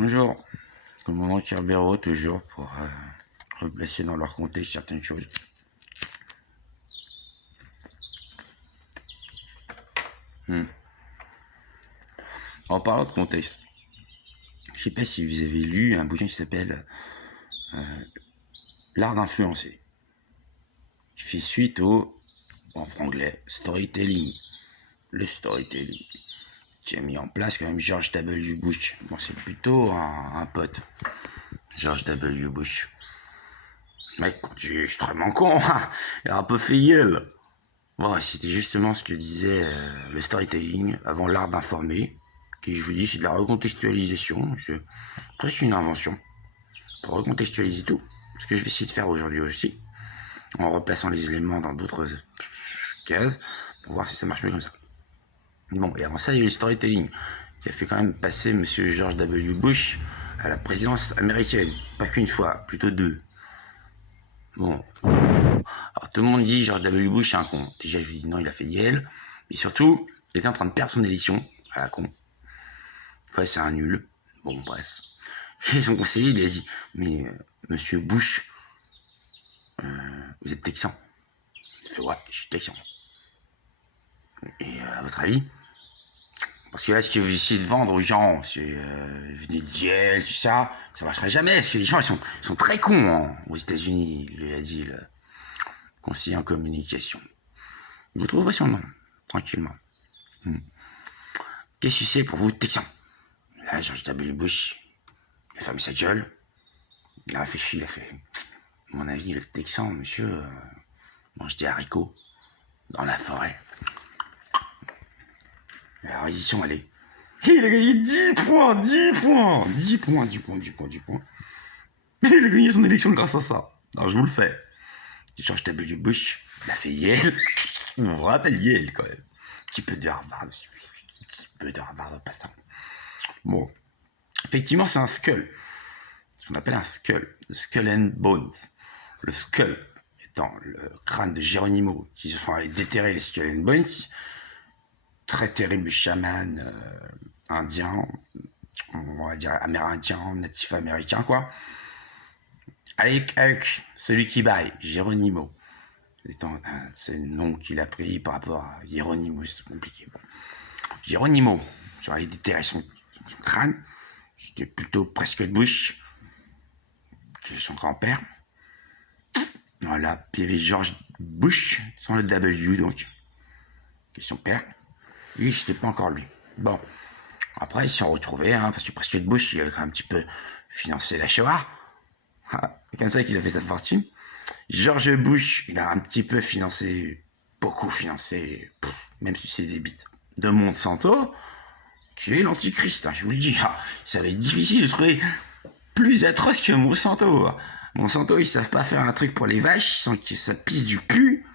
Bonjour, commandant Kerbero, toujours pour replacer dans leur contexte certaines choses. En parlant de contexte, je sais pas si vous avez lu un bouquin qui s'appelle L'art d'influencer, qui fait suite au, en franglais, storytelling. Le storytelling qui a mis en place quand même George W. Bush. Bon, c'est plutôt un pote, George W. Bush. Mec, tu es extrêmement con, hein. Il a un peu fait gueule. Bon, c'était justement ce que disait le storytelling avant l'art d'informer, qui, je vous dis, c'est de la recontextualisation. C'est presque une invention pour recontextualiser tout. Ce que je vais essayer de faire aujourd'hui aussi, en replaçant les éléments dans d'autres cases, pour voir si ça marche mieux comme ça. Bon, et avant ça, il y a eu le storytelling, qui a fait quand même passer M. George W. Bush à la présidence américaine. Pas qu'une fois, plutôt deux. Bon. Alors tout le monde dit George W. Bush c'est un con. Déjà, je lui dis non, il a fait Yale. Et surtout, il était en train de perdre son élection à la con. Enfin, c'est un nul. Bon, bref. Et son conseiller, il a dit mais monsieur Bush, vous êtes texan? Il fait ouais, je suis texan. Et à votre avis? Parce que là, ce que vous essayez de vendre aux gens, c'est venez de Yale, tout ça, ça marchera jamais. Parce que les gens, ils sont très cons hein, aux États-Unis, lui a dit le conseiller en communication. Vous trouverez son nom, tranquillement. Qu'est-ce que c'est pour vous, Texan? Là, George W. Bush, il a fermé sa gueule. Il a réfléchi, il a fait. À mon avis, le Texan, monsieur, mange des haricots dans la forêt. Alors, ils y sont allés. Et il a gagné 10 points, 10 points, 10 points, 10 points, 10 points, 10 points. Et il a gagné son élection grâce à ça. Alors, je vous le fais. George W. Bush, il a fait Yale. On vous rappelle Yale, quand même. Un petit peu de Harvard, un petit peu de Harvard, pas ça. Bon. Effectivement, c'est un skull. Ce qu'on appelle un skull. The Skull and Bones. Le skull étant le crâne de Geronimo, qui se sont allés déterrer les Skull and Bones. Très terrible chaman indien, on va dire amérindien, natif américain, quoi. Avec celui qui baille, Geronimo. C'est le nom qu'il a pris par rapport à Hieronymus, c'est compliqué. Bon. Geronimo, sur allé déterrer son crâne. C'était plutôt presque de Bush, qui est son grand-père. Voilà, puis il y avait George Bush, sans le W, donc, qui est son père. Lui, c'était pas encore lui. Bon, après, ils se sont retrouvés, hein, parce que presque de Bush, il avait quand même un petit peu financé la Shoah. Ah, c'est comme ça qu'il a fait sa fortune. George Bush, il a un petit peu financé, beaucoup financé, même si c'est des bites, de Monsanto, qui est l'antichrist, hein, je vous le dis. Ah, ça va être difficile de trouver plus atroce que Monsanto. Monsanto, ils savent pas faire un truc pour les vaches sans que ça pisse du pu,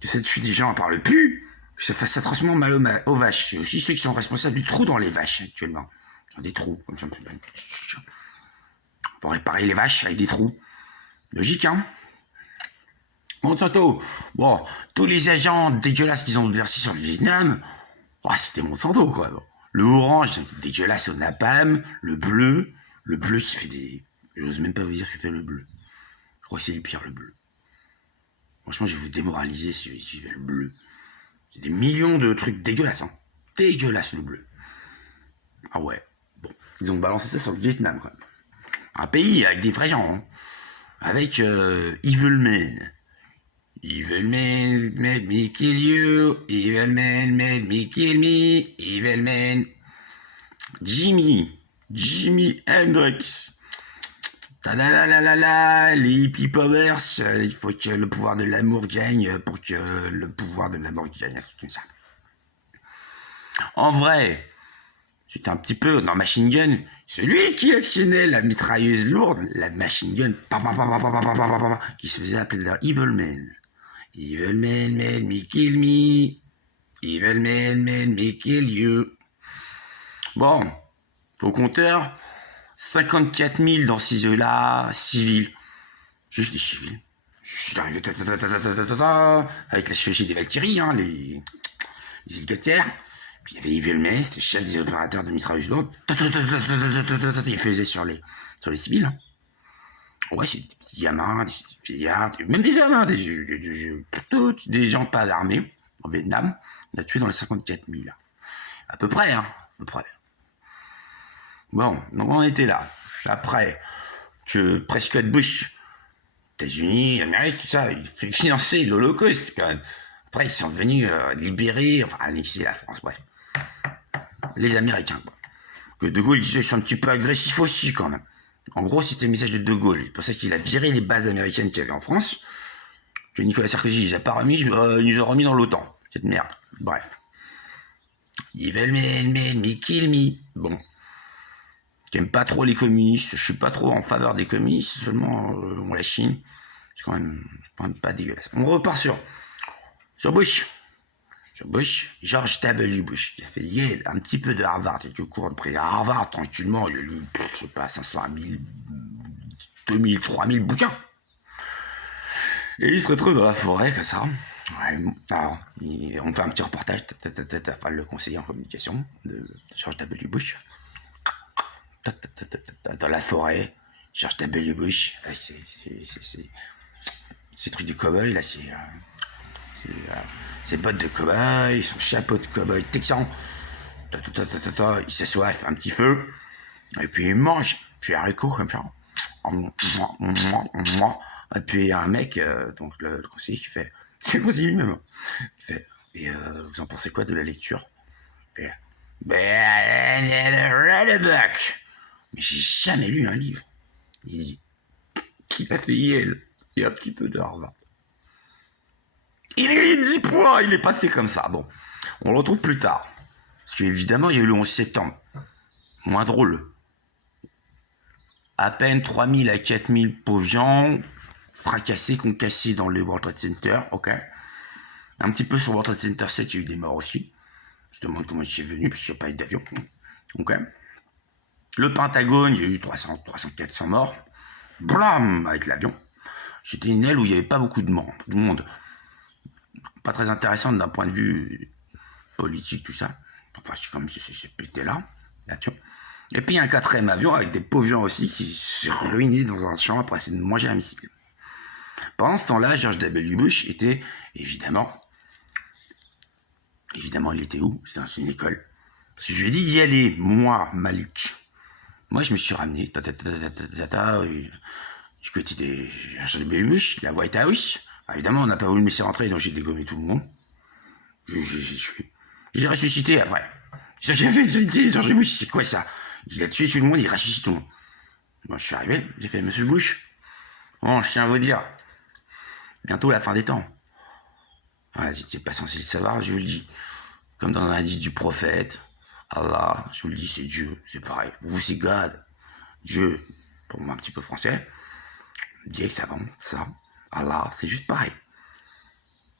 que ça tue des gens par le pu, que ça fasse atrocement mal aux vaches. C'est aussi ceux qui sont responsables du trou dans les vaches actuellement. Ils ont des trous, comme ça. Pour réparer les vaches avec des trous. Logique, hein? Monsanto, bon, tous les agents dégueulasses qu'ils ont versés sur le Vietnam, oh, c'était Monsanto, quoi. Bon. Le orange, c'est dégueulasse au napalm, le bleu qui fait des... J'ose même pas vous dire ce que fait le bleu. Je crois que c'est le pire, le bleu. Franchement, je vais vous démoraliser si je fais le bleu. C'est des millions de trucs dégueulasses, hein. Dégueulasse, le bleu. Ah ouais, bon. Ils ont balancé ça sur le Vietnam, quoi. Un pays avec des vrais gens, hein. Avec Evil Man. Evil Man made me kill you. Evil Man made me kill me. Evil Man. Jimi Hendrix. Les hippie powers, il faut que le pouvoir de l'amour gagne pour que le pouvoir de l'amour gagne, comme ça. En vrai, c'était un petit peu dans Machine Gun, celui qui actionnait la mitrailleuse lourde, la Machine Gun, qui se faisait appeler d'ailleurs Evil Man. Evil Man made me kill me. Evil Man made me kill you. Bon, au compteur, 54 000 dans ces œufs-là, civils. Juste des civils. Je suis arrivé avec la chirurgie des Valkyries, hein, les hélicoptères. Puis il y avait Yves Elmé, c'était chef des opérateurs de mitrailleuse lourde. Il faisait sur les civils. Hein. Ouais, c'est des petits gamins, des vieillards, même des gamins, des gens pas armés. En Vietnam, on a tué dans les 54 000. À peu près, hein. À peu près. Bon, donc on était là. Après que Prescott Bush, États-Unis, l'Amérique, tout ça, il fait financer l'Holocauste quand même. Après, ils sont venus libérer, enfin annexer la France, bref. Les Américains, quoi. Que De Gaulle disait, je suis un petit peu agressif aussi quand même. En gros, c'était le message de De Gaulle. C'est pour ça qu'il a viré les bases américaines qu'il y avait en France. Que Nicolas Sarkozy, il les a pas remis, il nous a remis dans l'OTAN. Cette merde. Bref. Ils veulent me kill me. Bon. J'aime pas trop les communistes. Je suis pas trop en faveur des communistes. Seulement, la Chine. C'est quand même pas dégueulasse. On repart sur Bush. Sur Bush, George W. Bush. Il a fait Yale, un petit peu de Harvard. Il a cours de prix à Harvard, tranquillement. Il a lu, je sais pas, 500 000, 2000, 3000 bouquins. Et il se retrouve dans la forêt, comme ça. Ouais, alors, on fait un petit reportage, enfin, le conseiller en communication de George W. Bush. Dans la forêt, George W. Bush, c'est trucs du cow-boy, là, ses bottes de cow-boy, son chapeau de cow-boy texan. Il s'assoit, il fait un petit feu, et puis il mange, puis haricots comme ça. Et puis il y a un mec, donc le conseiller qui fait, c'est le conseiller lui-même, il fait, et vous en pensez quoi de la lecture? Il fait, read a book. Mais j'ai jamais lu un livre. Il dit, qu'il a fait Yale et un petit peu de Harvard. Il a eu 10 points, il est passé comme ça. Bon, on le retrouve plus tard. Parce qu'évidemment, il y a eu le 11 septembre. Moins drôle. À peine 3000 à 4000 pauvres gens fracassés, concassés dans le World Trade Center, ok. Un petit peu sur World Trade Center 7, il y a eu des morts aussi. Je me demande comment j'y suis venu, parce qu'il n'y a pas eu d'avion. Ok. Le Pentagone, il y a eu 300, 400 morts. Blam, avec l'avion. C'était une aile où il n'y avait pas beaucoup de monde. Pas très intéressante d'un point de vue politique, tout ça. Enfin, c'est comme si c'est pété là, l'avion. Et puis, il y a un quatrième avion avec des pauvres gens aussi qui se ruinaient dans un champ après essayer de manger un missile. Pendant ce temps-là, George W. Bush était, évidemment, il était où? C'était dans une école. Parce que je lui ai dit d'y aller, moi, Malik. Moi, je me suis ramené, du côté des George W. Bush, la White House. Évidemment, on n'a pas voulu me laisser rentrer, donc j'ai dégommé tout le monde. J'ai ressuscité après. J'ai fait George Bush, c'est quoi ça? Il a tué tout le monde, il ressuscite tout le monde. Moi, je suis arrivé, j'ai fait, Monsieur Bush, bon, je tiens à vous dire, bientôt la fin des temps. Voilà, j'étais pas censé le savoir, je vous le dis. Comme dans un hadith du prophète, Allah, je vous le dis, c'est Dieu, c'est pareil. Vous, c'est God. Dieu, pour moi un petit peu français, Dieu, ça va, ça. Allah, c'est juste pareil.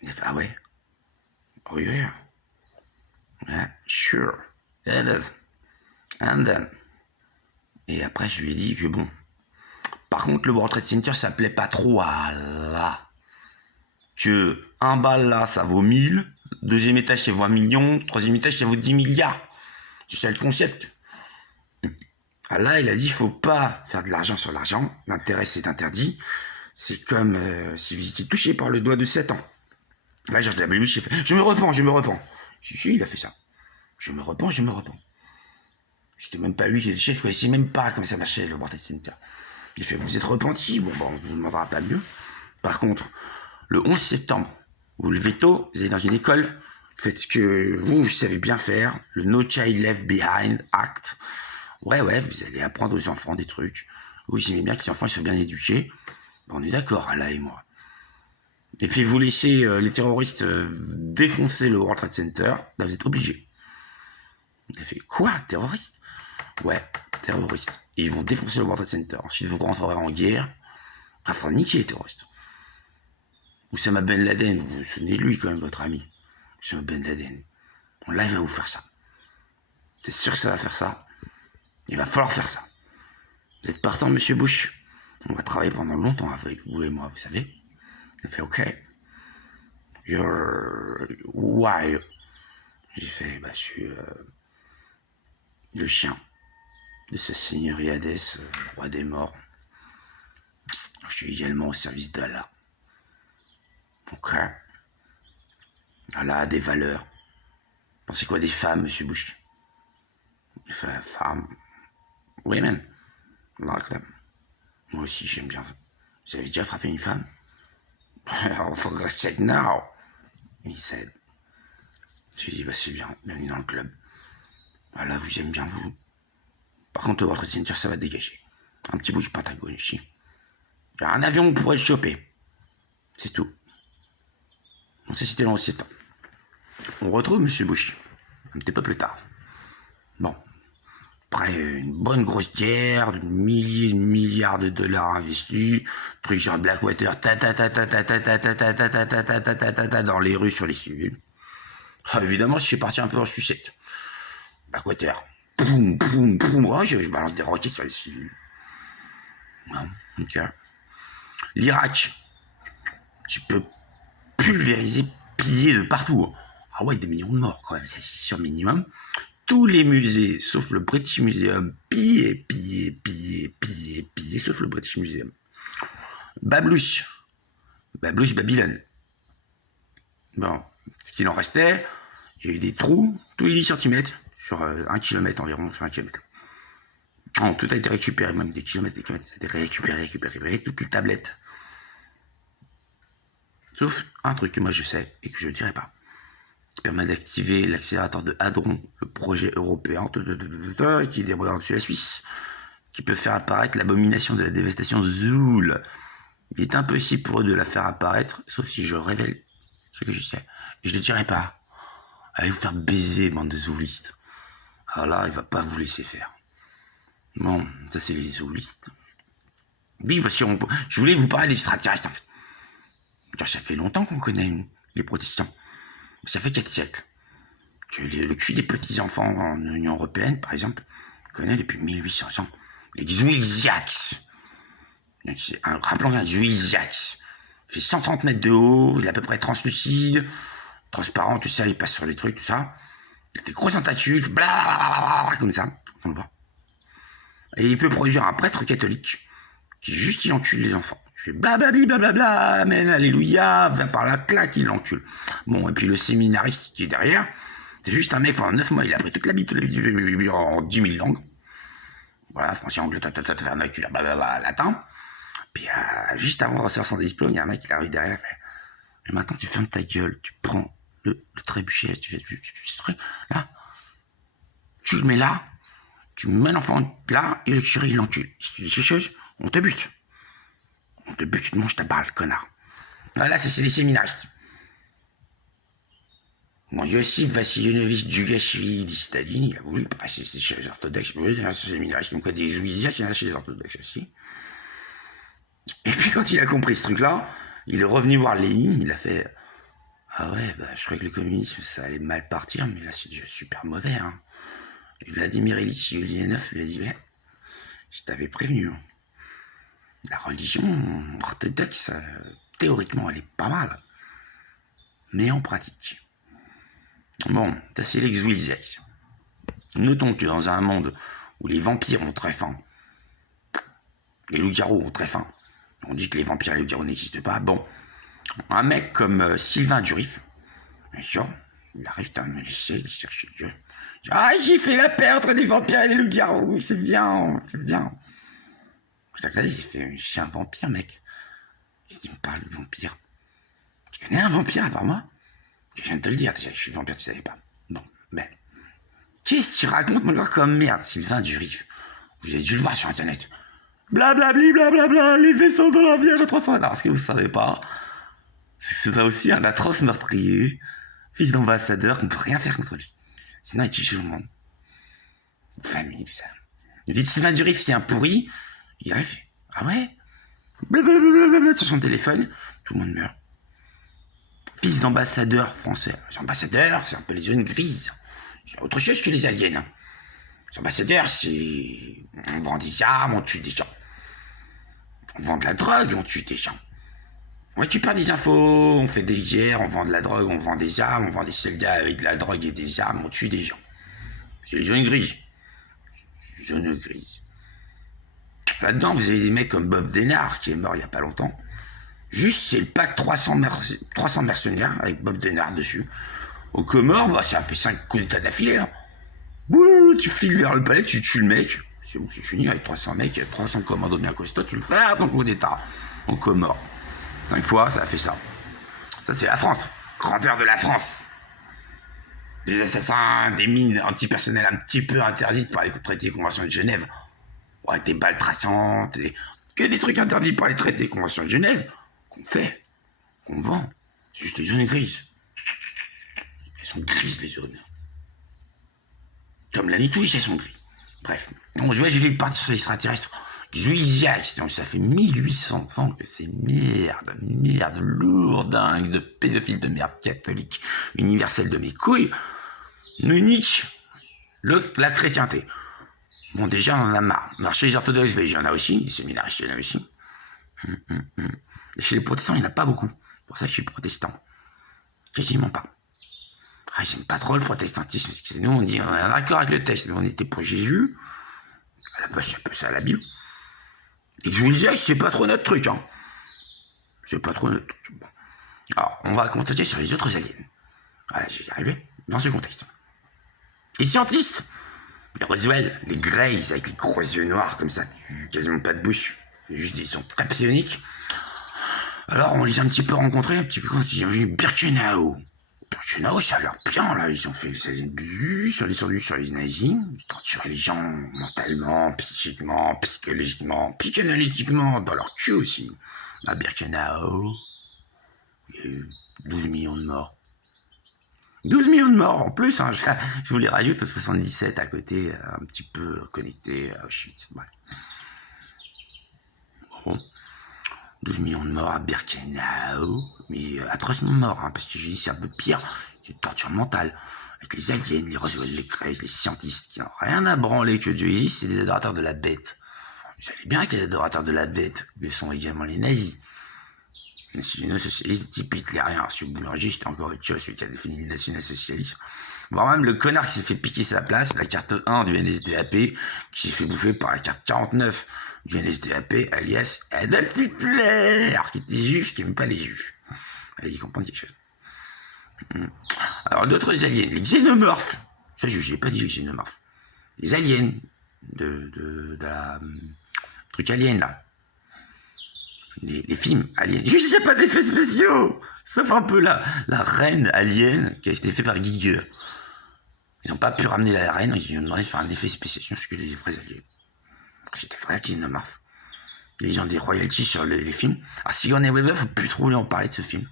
Il a fait, ah ouais? Oh yeah. Yeah, sure. It is. And then. Et après, je lui ai dit que bon. Par contre, le World Trade Center, ça plaît pas trop à Allah. Que un bal là, ça vaut 1000. Deuxième étage, ça vaut 1 million. Troisième étage, ça vaut 10 milliards. C'est ça le concept. Allah, il a dit, il faut pas faire de l'argent sur l'argent. L'intérêt, c'est interdit. C'est comme si vous étiez touché par le doigt de Satan. Là, George W. Bush, il fait, je me repens. Si, il a fait ça. Je me repens. C'était même pas lui qui était chef, je connaissais même pas comment ça marchait le World Trade Center. Il fait, vous êtes repenti? Bon, on vous demandera pas mieux. Par contre, le 11 septembre, vous le veto, vous allez dans une école, faites ce que vous savez bien faire, le No Child Left Behind Act. Ouais, vous allez apprendre aux enfants des trucs. Vous aimez bien que les enfants soient bien éduqués. On est d'accord, Allah et moi. Et puis vous laissez les terroristes défoncer le World Trade Center, là vous êtes obligés. Il a fait, quoi, terroriste? Ouais, terroristes. Et ils vont défoncer le World Trade Center. Ensuite vous rentrerez en guerre. Il faut niquer les terroristes. Oussama Ben Laden, vous vous souvenez de lui quand même, votre ami. Oussama Ben Laden. Bon, là il va vous faire ça. C'est sûr que ça va faire ça. Il va falloir faire ça. Vous êtes partant, Monsieur Bush? On va travailler pendant longtemps avec vous et moi, vous savez. Il fait OK. Why? J'ai fait, je suis le chien de sa seigneurie Hadès, roi des morts. Je suis également au service d'Allah. Donc, Allah a des valeurs. Pensez quoi des femmes, monsieur Bush? Femmes. Oui, même. Moi aussi, j'aime bien. Vous avez déjà frappé une femme? For God's sake, now! Il cède. Je lui dis, c'est bien, bienvenue dans le club. Voilà, vous aimez bien, vous. Par contre, votre ceinture, ça va dégager. Un petit bout du Pentagone ici. J'ai un avion, vous pourrez le choper. C'est tout. On s'est cité dans aussi temps. On retrouve monsieur Bush. Un petit peu plus tard. Bon. Après une bonne grosse guerre, de milliers de milliards de dollars investis, truc genre Blackwater, dans les rues sur les civils. Évidemment, je suis parti un peu en sucette. Blackwater, poum, poum, poum, oh, je balance des roquettes sur les civils. Non, ok. L'Irak, tu peux pulvériser, piller de partout. Ah ouais, des millions de morts quand même, c'est sûr minimum. Tous les musées, sauf le British Museum, pillé, sauf le British Museum. Bablouche, Babylone. Bon, ce qu'il en restait, il y a eu des trous tous les 10 cm, sur 1 km environ, sur 1 km. Oh, tout a été récupéré, même des kilomètres, ça a été récupéré, toutes les tablettes. Sauf un truc que moi je sais et que je ne dirai pas, qui permet d'activer l'accélérateur de Hadron, le projet européen, qui est débrouillard dessus la Suisse, qui peut faire apparaître l'abomination de la dévastation Zoul. Il est impossible pour eux de la faire apparaître, sauf si je révèle ce que je sais. Et je ne le dirai pas. Allez vous faire baiser, bande de zoulistes. Alors là, il va pas vous laisser faire. Bon, ça c'est les zoulistes. Oui, parce que je voulais vous parler des extraterrestres, en fait. Ça fait longtemps qu'on connaît, nous, les protestants. Ça fait 4 siècles. Que le cul des petits-enfants en Union Européenne, par exemple, on connaît depuis 1800 ans. Les Zouiziacs. Rappelons bien, Zouiziacs. Il fait 130 mètres de haut, il est à peu près translucide, transparent, tout ça, il passe sur les trucs, tout ça. Il a des gros tentacules, blablabla, comme ça, on le voit. Et il peut produire un prêtre catholique qui juste il encule les enfants. Je fais blablabli, blablabla, amen, alléluia, va par la claque, il l'encule. Bon, et puis le séminariste qui est derrière, c'est juste un mec pendant 9 mois, il a appris toute la Bible en 10 000 langues. Voilà, français, anglais, vernaculaire, blablabla, latin. Puis juste avant de recevoir son diplôme, il y a un mec qui arrive derrière, il fait, et maintenant tu fermes ta gueule, tu prends le trébuchet, là, tu le mets là, tu mets l'enfant là, et le curé il l'encule. Si tu dis quelque chose, on te bute. On te bute, tu te manges ta balle, connard. Voilà, c'est les séminaristes. Bon, Yossif Vassilievitch Djugashvili Staline, il a voulu passer chez les orthodoxes, oui, c'est un séminariste, donc des Zouiziacs, il y en a chez les orthodoxes aussi. Et puis quand il a compris ce truc-là, il est revenu voir Lénine, il a fait « Ah ouais, je croyais que le communisme, ça allait mal partir, mais là, c'est déjà super mauvais. Hein. » Et Vladimir Ilyich Ulyanov lui a dit « Je t'avais prévenu. Hein. La religion orthodoxe, théoriquement, elle est pas mal. Mais en pratique. » Bon, ça c'est l'ex-Zouiziacs. Notons que dans un monde où les vampires ont très faim, les loups-garous ont très faim, on dit que les vampires et les loups-garous n'existent pas, bon, un mec comme Sylvain Durif, bien sûr, il arrive dans le lycée, il cherche Dieu. Ah, j'ai fait la paix entre les vampires et les loups-garous, c'est bien, c'est bien. Je t'ai dit, je suis un vampire, mec. Qu'est-ce qu'il me parle de vampire? Tu connais un vampire à part moi? Je viens de te le dire déjà, je suis vampire, tu savais pas. Bon, ben. Qu'est-ce que tu racontes, mon gars, comme merde, Sylvain Durif? Vous avez dû le voir sur internet. Blablabli, blablabla, les vaisseaux de la Vierge à 300 mètres. Alors, ce que vous savez pas, c'est aussi un atroce meurtrier, fils d'ambassadeur, qu'on ne peut rien faire contre lui. Sinon, il tue tout le monde. Famille, tout ça. Il dit Sylvain Durif, c'est un pourri. Il arrive, ah ouais? Blablabla, sur son téléphone, tout le monde meurt. Fils d'ambassadeur français. Les ambassadeurs, c'est un peu les zones grises. C'est autre chose que les aliens. Les ambassadeurs, c'est... On vend des armes, on tue des gens. On vend de la drogue, on tue des gens. On récupère des infos, on fait des guerres, on vend de la drogue, on vend des armes, on vend des soldats avec de la drogue et des armes, on tue des gens. C'est les zones grises. Zone grise. Là-dedans, vous avez des mecs comme Bob Denard, qui est mort il n'y a pas longtemps. Juste, c'est le pack 300 mercenaires, avec Bob Denard dessus. Au Comores, bah, ça a fait 5 coups d'état d'affilée. Hein. Bouh, tu files vers le palais, tu tues le mec. C'est bon, c'est fini, avec 300 mecs, 300 commandos bien costauds, tu le fais à ton coup d'état. Au Comores. 5 fois, ça a fait ça. Ça, c'est la France. Grandeur de la France. Des assassins, des mines antipersonnelles un petit peu interdites par les traités et conventions de Genève. Ouais, des balles traçantes, que des trucs interdits par les traités et conventions de Genève, qu'on fait, qu'on vend. C'est juste les zones grises. Elles sont grises, les zones. Comme la nuit, elles sont grises. Bref. Donc, je vois, j'ai lu partir sur l'extraterrestre. Zuiziac, donc ça fait 1800 ans que c'est merde, lourdingue de pédophile de merde catholique, universelle de mes couilles, nous nique la chrétienté. Bon, déjà, on en a marre. Alors, chez les orthodoxes, il y en a aussi, les séminaristes, il y en a aussi. Et chez les protestants, il n'y en a pas beaucoup. C'est pour ça que je suis protestant. Quasiment pas. Ah, j'aime pas trop le protestantisme, parce que nous, on dit, on est d'accord avec le texte, mais on était pour Jésus. C'est un peu ça, la Bible. Et je vous disais, c'est pas trop notre truc, hein. C'est pas trop notre truc. Bon. Alors, on va constater sur les autres aliens. Voilà, j'y arrivé dans ce contexte. Les scientistes, les Roswell, les Greys avec les gros yeux noirs comme ça, quasiment pas de bouche, juste ils sont très psioniques. Alors, on les a un petit peu rencontrés, un petit peu quand ils ont vu Birkenau. Birkenau, ça a l'air bien, là, ils ont fait les abus, sur les nazis, ils torturaient les gens mentalement, psychiquement, psychologiquement, psychanalytiquement, dans leur cul aussi. À Birkenau, il y a eu 12 millions de morts. 12 millions de morts en plus, hein, je vous les rajoute au 77 à côté, un petit peu connecté à Auschwitz. Ouais. Bon. 12 millions de morts à Birkenau, mais atrocement morts, hein, parce que je dis c'est un peu pire, c'est une torture mentale. Avec les aliens, les Roswell, les Greys, les scientistes qui n'ont rien à branler que Dieu existe, c'est des adorateurs de la bête. Vous savez bien que les adorateurs de la bête, ils sont également les nazis. Les nationaux-socialistes type hitlérien, ce Boulanger, c'était encore autre chose, celui qui a défini le national-socialisme. Voire même le connard qui s'est fait piquer sa place, la carte 1 du NSDAP, qui s'est fait bouffer par la carte 49 du NSDAP, alias Adolf Hitler, qui était juif, qui n'aime pas les juifs. Allez, y comprendre quelque chose. Alors, d'autres aliens, les xénomorphes. Ça, je n'ai pas dit les xénomorphes. Les aliens de la truc alien, là. Les films aliens. Juste, il n'y a pas d'effets spéciaux. Sauf un peu la reine alien qui a été faite par Giger. Ils n'ont pas pu ramener la reine, ils ont demandé de faire un effet spécial sur ce que les vrais aliens. C'était vrai qu'il y en a marre. Les gens des royalties sur les films. Alors, Sigourney Weaver, faut plus trop lui en parler de ce film.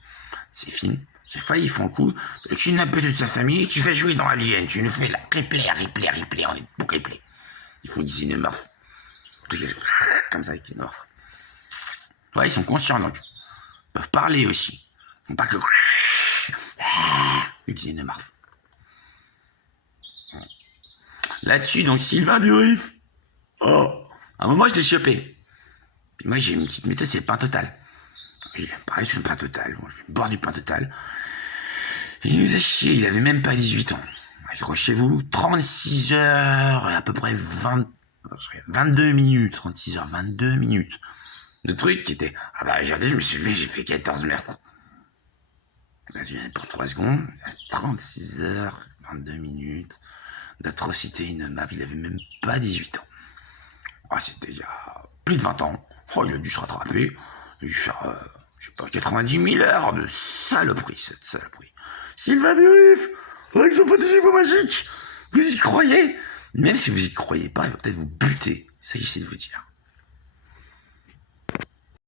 Ces films, chaque fois, ils font un coup. Tu kidnappes toute sa famille, tu fais jouer dans Alien, tu nous fais la Ripley, on est pour Ripley. Il faut qu'ils xénomorphes. Comme ça, avec les morphes. Ouais, ils sont conscients, donc. Ils peuvent parler aussi. Ils font pas que. Le xénomorphe. Là-dessus, donc, Sylvain Durif. Oh, à un moment, je l'ai chopé. Puis moi, j'ai une petite méthode, c'est le pain total. Il a parlé sur le pain total. Bon, je vais boire du pain total. Il nous a chié, il avait même pas 18 ans. Accrochez-vous, 36 heures, à peu près 22 minutes. 36 heures, 22 minutes. Le truc qui était, ah bah, regardez, je me suis levé, j'ai fait 14 meurtres. Vas-y, pour 3 secondes, 36 heures, 22 minutes, d'atrocité innommable, il avait même pas 18 ans. Ah, c'était il y a plus de 20 ans. Oh, il a dû se rattraper. Il a dû faire, je sais pas, 90 000 heures de saloperie, cette saloperie. Sylvain Durif, avec son petit jupon magique, vous y croyez? Même si vous y croyez pas, il va peut-être vous buter. Ça, j'essaie de vous dire.